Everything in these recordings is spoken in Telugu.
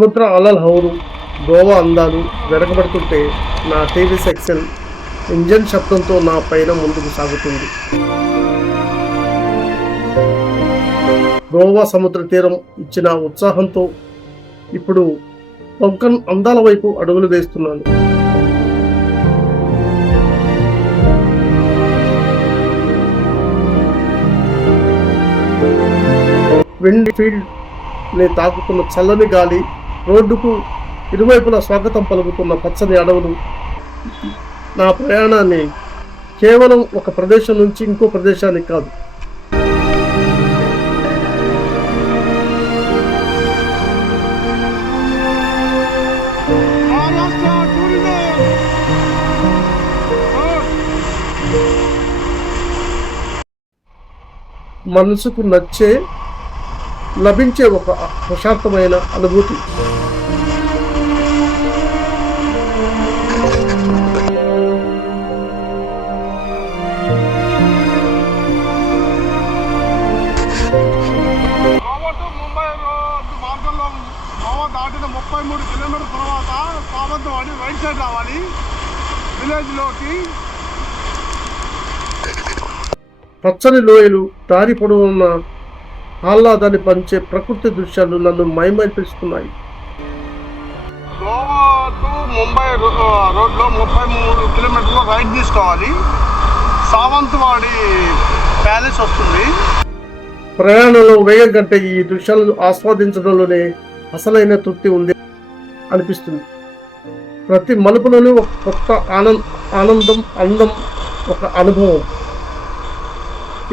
సముద్ర అలల హౌరు, గోవా అందాలు వెనకబడుతుంటే నా టీవీఎస్ ఎక్సెల్ ఇంజన్ శబ్దంతో నా పైన ముందుకు సాగుతుంది. గోవా సముద్ర తీరం ఇచ్చిన ఉత్సాహంతో ఇప్పుడు కొంకన్ అందాల వైపు అడుగులు వేస్తున్నాను. విండ్ ఫీల్డ్ ని తాకుతున్న చల్లని గాలి, రోడ్డుకు ఇరువైపులా స్వాగతం పలుకుతున్న పచ్చని అడవులు నా ప్రయాణాన్ని కేవలం ఒక ప్రదేశం నుంచి ఇంకో ప్రదేశానికి కాదు, మనసుకు లభించే ఒక ప్రశాంతమైన అనుభూతి. దాటిన 33 కిలోమీటర్ తర్వాత సావంతవాడి రైట్ సైడ్ రావాలి విలేజ్లోకి. పచ్చని లోయలు, దారి పొడవున్న ఆహ్లాదాన్ని పంచే ప్రకృతి దృశ్యాలు నన్ను మైమరిపిస్తున్నాయి. గోవా టు ముంబై రోడ్లో 33 కిలోమీటర్లు రైట్ తీసుకోవాలి. సావంతవాడి ప్యాలెస్ వస్తుంది. ప్రయాణంలో వేగం కంటే ఈ దృశ్యాలను ఆస్వాదించడంలోనే అసలైన తృప్తి ఉంది అనిపిస్తుంది. ప్రతి మలుపులోనూ ఒక కొత్త ఆనందం, అందం, ఒక అనుభవం.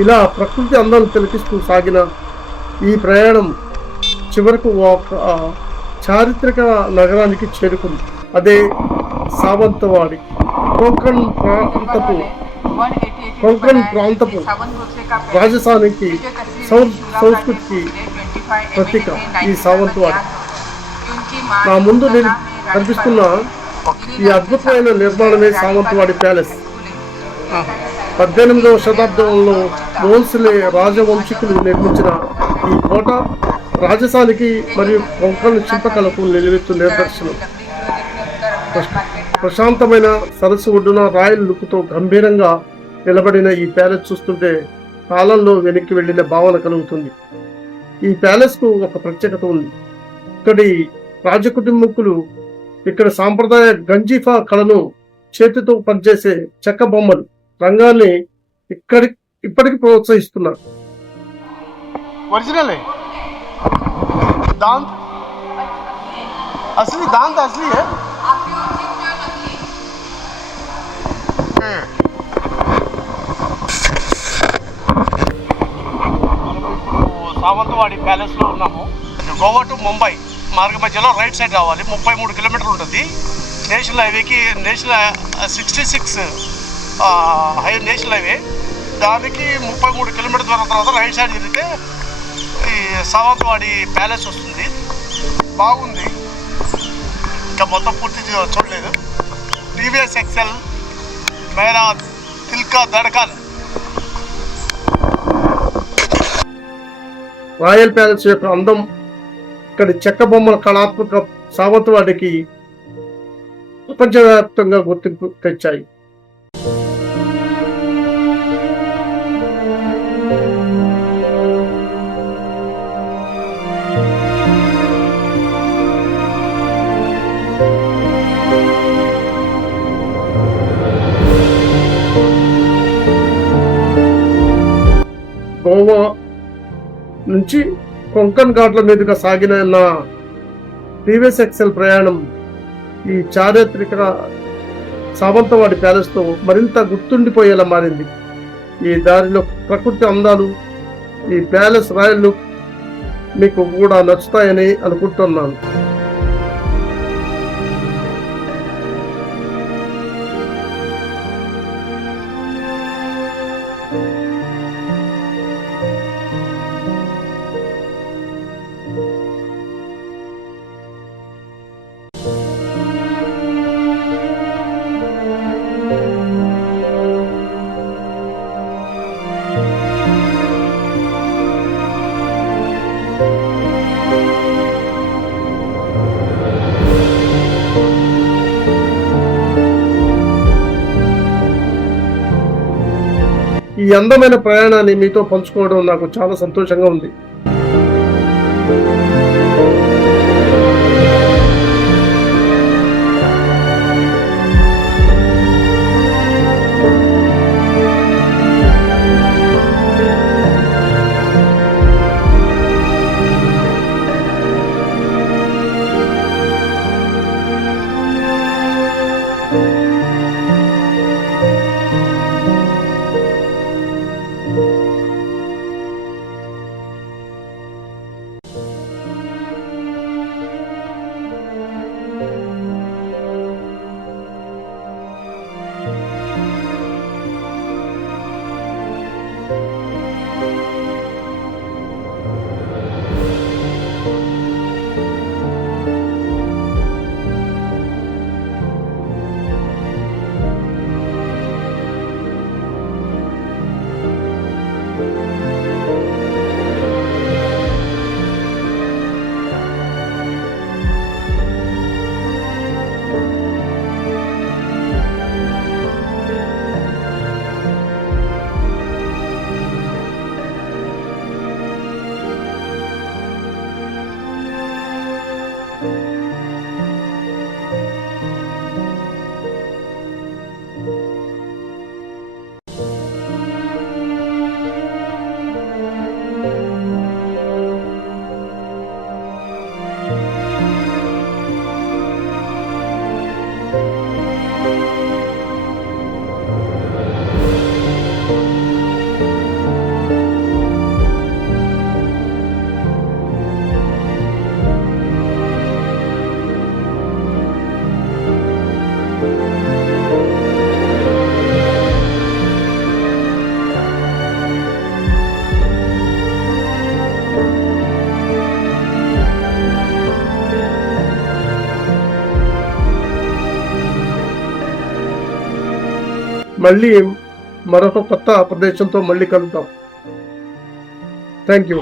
ఇలా ప్రకృతి అందాన్ని తిలకిస్తూ సాగిన ఈ ప్రయాణం చివరకు ఒక చారిత్రక నగరానికి చేరుకుంది. అదే సావంతవాడి. కొంకణ్ ప్రాంతపు రాజధానికి, సంస్కృతికి ప్రతీక ఈ సావంతవాడి. నా ముందు కనిపిస్తున్న ఈ అద్భుతమైన నిర్మాణమే సావంతవాడి ప్యాలెస్. 18వ శతాబ్దంలో భోంస్లే రాజవంశీకులు నిర్మించిన ఈ కోట రాజధానికి మరియు కొంకణ్ శిల్పకళకు నిలువెత్తు నిదర్శనం. ప్రశాంతమైన సరస్సు ఒడ్డున రాయల్ లుక్తో గంభీరంగా నిలబడిన ఈ ప్యాలెస్ చూస్తుంటే కాలంలో వెనక్కి వెళ్లిన భావన కలుగుతుంది. ఈ ప్యాలెస్కు ఒక ప్రత్యేకత ఉంది. ఇక్కడి రాజకుటుంబకులు ఇక్కడ సాంప్రదాయ గంజీఫా కళను, చేతితో పనిచేసే చెక్క బొమ్మలు రంగాన్ని ఇప్పటికి ప్రోత్సహిస్తున్నారు. ఒరిజినల్ दांत असली है. సావంతవాడి ప్యాలెస్లో ఉన్నాము. గోవా టు ముంబై మార్గ మధ్యలో రైట్ సైడ్ రావాలి. 33 కిలోమీటర్లు ఉంటుంది. నేషనల్ హైవేకి 66 నేషనల్ హైవే. దానికి 33 కిలోమీటర్ తర్వాత రైట్ సైడ్ తిరిగితే ఈ సావంతవాడి ప్యాలెస్ వస్తుంది. బాగుంది, ఇంకా మొత్తం పూర్తి చూడలేదు. టీవీఎస్ ఎక్సెల్ మేరా దిల్కా ధడకన్. రాయల్ ప్యాలెస్ యొక్క అందం, ఇక్కడి చెక్క బొమ్మల కళాత్మక సావంతవాడికి ప్రపంచవ్యాప్తంగా గుర్తింపు తెచ్చాయి. గోవా నుంచి కొంకణ్ ఘాట్ల మీదుగా సాగిన నా టీవీఎస్ ఎక్సెల్ ప్రయాణం ఈ చారిత్రక సావంతవాడి ప్యాలెస్తో మరింత గుర్తుండిపోయేలా మారింది. ఈ దారిలో ప్రకృతి అందాలు, ఈ ప్యాలెస్ రాయల్ లుక్ మీకు కూడా నచ్చుతాయని అనుకుంటున్నాను. ఈ అందమైన ప్రయాణాన్ని మీతో పంచుకోవడం నాకు చాలా సంతోషంగా ఉంది. మళ్ళీ మరొక కొత్త ప్రదేశంతో మళ్ళీ కలుద్దాం. Thank you.